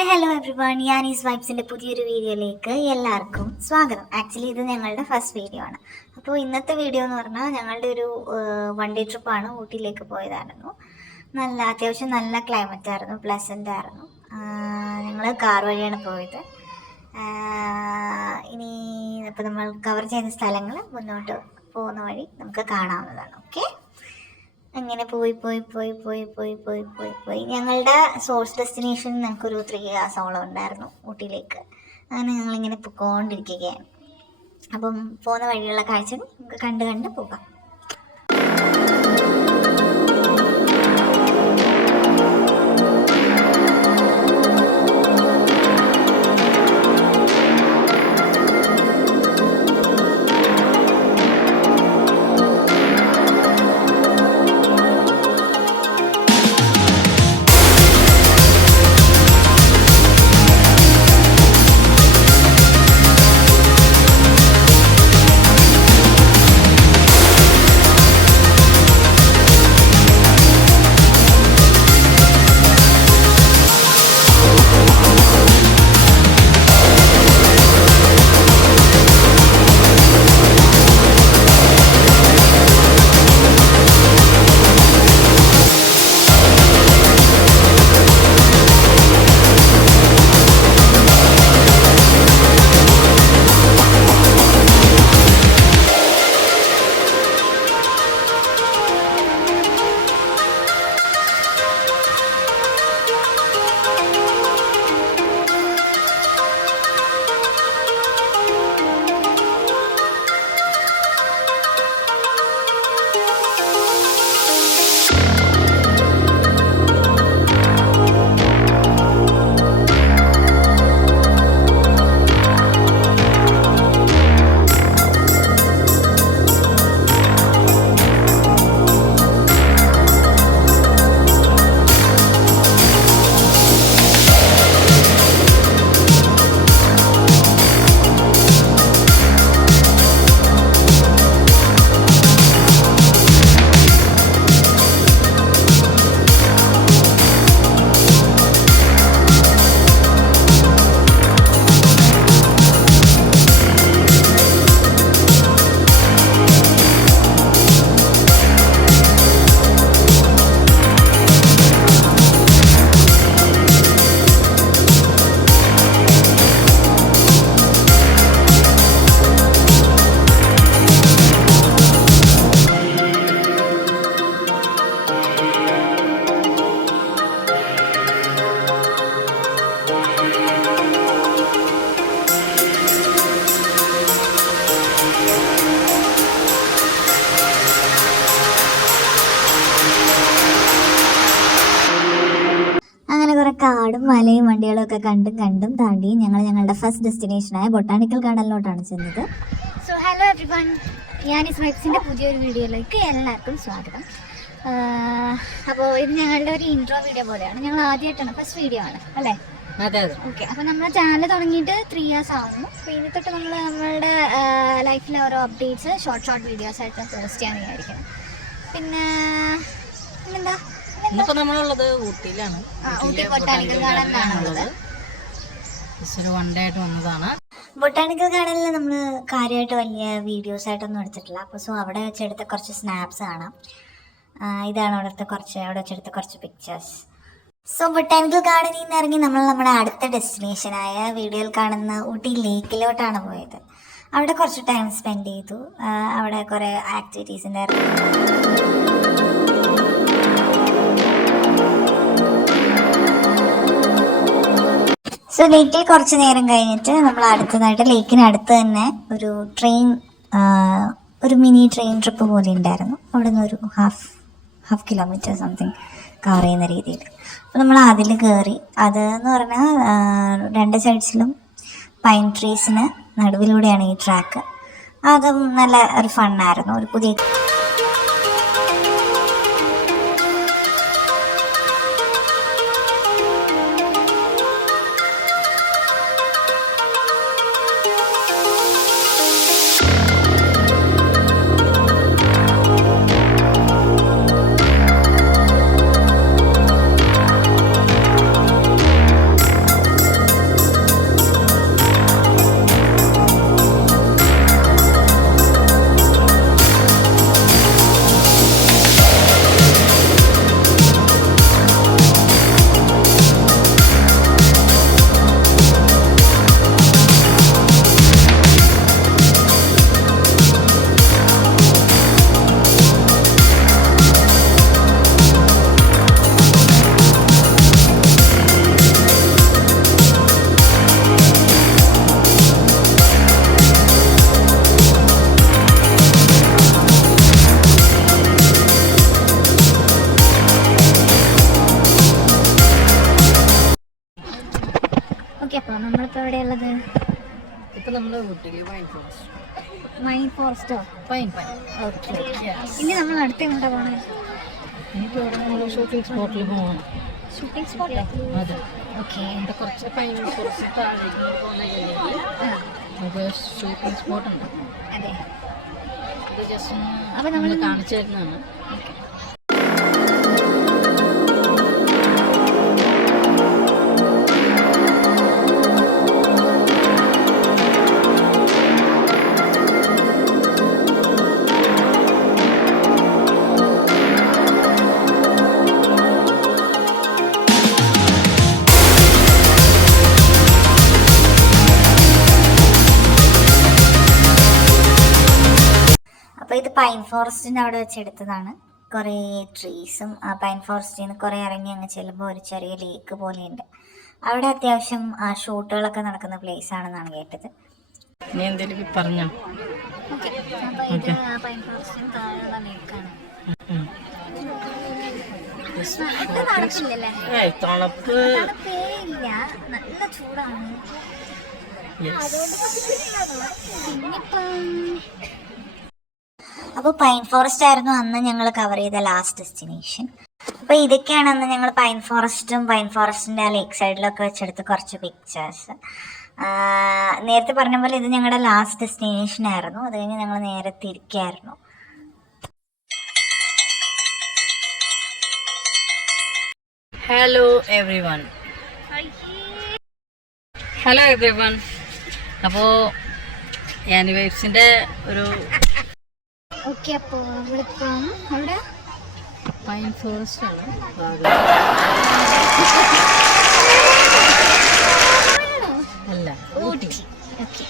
Hi hello everyone, ഞാൻ ഈ സ്വൈപ്സിൻ്റെ പുതിയൊരു വീഡിയോയിലേക്ക് എല്ലാവർക്കും സ്വാഗതം. ആക്ച്വലി ഇത് ഞങ്ങളുടെ ഫസ്റ്റ് വീഡിയോ ആണ്. അപ്പോൾ ഇന്നത്തെ വീഡിയോ എന്ന് പറഞ്ഞാൽ ഞങ്ങളുടെ ഒരു വൺ ഡേ ട്രിപ്പാണ്. ഊട്ടിയിലേക്ക് പോയതായിരുന്നു. അത്യാവശ്യം നല്ല ക്ലൈമറ്റ് ആയിരുന്നു, പ്ലസൻ്റ് ആയിരുന്നു. ഞങ്ങൾ കാർ വഴിയാണ് പോയത്. ഇനി ഇപ്പോൾ നമ്മൾ കവർ ചെയ്യുന്ന സ്ഥലങ്ങൾ മുന്നോട്ട് പോകുന്ന വഴി നമുക്ക് കാണാവുന്നതാണ്. ഓക്കെ, അങ്ങനെ പോയി ഞങ്ങളുടെ സോഴ്സ് ഡെസ്റ്റിനേഷൻ ഞങ്ങൾക്കൊരു 3 hours ഉണ്ടായിരുന്നു ഊട്ടിയിലേക്ക്. അങ്ങനെ ഞങ്ങളിങ്ങനെ പൊക്കോണ്ടിരിക്കുകയാണ്. അപ്പം പോകുന്ന വഴിയുള്ള കാഴ്ചകൾ നമുക്ക് കണ്ട് പോകാം. കാടും മലയും വണ്ടികളും ഒക്കെ കണ്ടും താണ്ടി ഞങ്ങളുടെ ഫസ്റ്റ് ഡെസ്റ്റിനേഷനായ ബൊട്ടാണിക്കൽ ഗാർഡനിലോട്ടാണ് ചെന്നത്. സോ ഹലോ എവ്രിവൺ, ഞാൻ ഈ സ്വൈപ്സിൻ്റെ പുതിയൊരു വീഡിയോയിലേക്ക് എല്ലാവർക്കും സ്വാഗതം. അപ്പോൾ ഇത് ഞങ്ങളുടെ ഒരു ഇൻട്രോ വീഡിയോ പോലെയാണ്. ഞങ്ങൾ ആദ്യമായിട്ടാണ്, ഫസ്റ്റ് വീഡിയോ ആണ് അല്ലേ? ഓക്കെ, അപ്പോൾ നമ്മുടെ ചാനൽ തുടങ്ങിയിട്ട് 3 years ആവുന്നു. അപ്പോൾ ഇനി തൊട്ട് നമ്മളുടെ ലൈഫിലെ ഓരോ അപ്ഡേറ്റ്സ് ഷോർട്ട് വീഡിയോസ് ആയിട്ട് പോസ്റ്റ് ചെയ്യാൻ വിചാരിക്കണം. പിന്നെ പിന്നെന്താ, ഇന്നിപ്പോ നമ്മളുള്ളത് ഊട്ടിയിലാണ്. ബൊട്ടാണിക്കൽ ഗാർഡനിലാണുള്ളത്. വൺ ഡേ ആയിട്ട് വന്നതാണ്. ബൊട്ടാണിക്കൽ ഗാർഡനിൽ നമ്മൾ കാര്യമായിട്ട് വലിയ വീഡിയോസ് ആയിട്ടൊന്നും എടുത്തിട്ടില്ല. അപ്പോൾ അവിടെ വെച്ചെടുത്ത കുറച്ച് സ്നാപ്സ് കാണാം. ഇതാണ് അവിടെ വെച്ചെടുത്ത കുറച്ച് പിക്ചേഴ്സ്. സോ ബൊട്ടാണിക്കൽ ഗാർഡനിൽ നിന്ന് ഇറങ്ങി നമ്മൾ നമ്മുടെ അടുത്ത ഡെസ്റ്റിനേഷനായ വീഡിയോയിൽ കാണുന്ന ഊട്ടി ലേക്കിലോട്ടാണ് പോയത്. അവിടെ കുറച്ച് ടൈം സ്പെൻഡ് ചെയ്തു. അവിടെ കുറേ ആക്ടിവിറ്റീസ് ഉണ്ടായിരുന്നു. സോ ലേക്കിൽ കുറച്ച് നേരം കഴിഞ്ഞിട്ട് നമ്മൾ അടുത്തതായിട്ട് ലേക്കിനടുത്ത് തന്നെ ഒരു മിനി ട്രെയിൻ ട്രിപ്പ് പോലെ ഉണ്ടായിരുന്നു. അവിടെ നിന്ന് ഒരു ഹാഫ് കിലോമീറ്റർ സംതിങ് കവർ ചെയ്യുന്ന രീതിയിൽ. അപ്പോൾ നമ്മൾ അതിൽ കയറി. അതെന്ന് പറഞ്ഞാൽ 2 സൈഡ്സിലും പൈൻ ട്രീസിന് നടുവിലൂടെയാണ് ഈ ട്രാക്ക്. അതും നല്ല ഒരു ഫണ്ണായിരുന്നു. ഒരു പുതിയ ഇപ്പൊ എവിടെയുള്ളത്? ഇപ്പൊ നമ്മള് ഊട്ടിയില് പൈൻ ഫോറസ്റ്റ്. മൈൻ ഫോറസ്റ്റോ? Pine okay. ഇനി നമ്മൾ അടുത്ത് എങ്ങോട്ടാ പോണേ? എനിക്ക് ഇവിടെ നമ്മൾ ഷൂട്ടിംഗ് സ്പോട്ടിൽ പോകണം. Shooting spot? അതെ. ഓക്കെ. ഇവിടെ കുറച്ച് പൈൻ ഫോറസ്റ്റ് താഴേക്ക് നമുക്ക് ഷൂട്ടിംഗ് സ്പോട്ട് ഉണ്ട്. അതെ. ഇത് ജസ്റ്റ് അപ്പൊ നമ്മൾ കാണിച്ചു തരുന്നതാണ്. അപ്പോൾ ഇത് പൈൻ ഫോറസ്റ്റിൻ്റെ അവിടെ വെച്ചെടുത്തതാണ്. കുറേ ട്രീസും ആ പൈൻ ഫോറസ്റ്റിൽ നിന്ന് കുറേ ഇറങ്ങി അങ്ങ് ചെല്ലുമ്പോൾ ഒരു ചെറിയ ലേക്ക് പോലെയുണ്ട്. അവിടെ അത്യാവശ്യം ഷൂട്ടുകളൊക്കെ നടക്കുന്ന പ്ലേസ് ആണെന്നാണ് കേട്ടത്. നീ എന്തെങ്കിലും പറഞ്ഞോ? അപ്പോൾ ഇത് ആ പൈൻ ഫോറസ്റ്റിന് താഴെയുള്ള ലേക്കാണ്. തണുപ്പില്ലല്ലേ? തണുപ്പ് തണുപ്പേ ഇല്ല, നല്ല ചൂടാണ്. അപ്പോൾ പൈൻ ഫോറസ്റ്റ് ആയിരുന്നു അന്ന് ഞങ്ങൾ കവർ ചെയ്ത ലാസ്റ്റ് ഡെസ്റ്റിനേഷൻ. അപ്പോൾ ഇതൊക്കെയാണ് അന്ന് ഞങ്ങൾ പൈൻ ഫോറസ്റ്റും പൈൻ ഫോറസ്റ്റിൻ്റെ ആ ലേക്ക് സൈഡിലൊക്കെ വെച്ചെടുത്ത് കുറച്ച് പിക്ചേഴ്സ്. നേരത്തെ പറഞ്ഞ പോലെ ഇത് ഞങ്ങളുടെ ലാസ്റ്റ് ഡെസ്റ്റിനേഷൻ ആയിരുന്നു. അത് കഴിഞ്ഞ് ഞങ്ങൾ നേരെ തിരിക്കായിരുന്നു. Hello everyone. അപ്പോൾ ആനി വൈബ്സിൻ്റെ ഒരു ഓക്കെ. അപ്പോൾ നമ്മളിപ്പം അവിടെ പൈൻ ഫോറസ്റ്റ് ആണ്. അല്ല, ഊട്ടി. ഓക്കെ.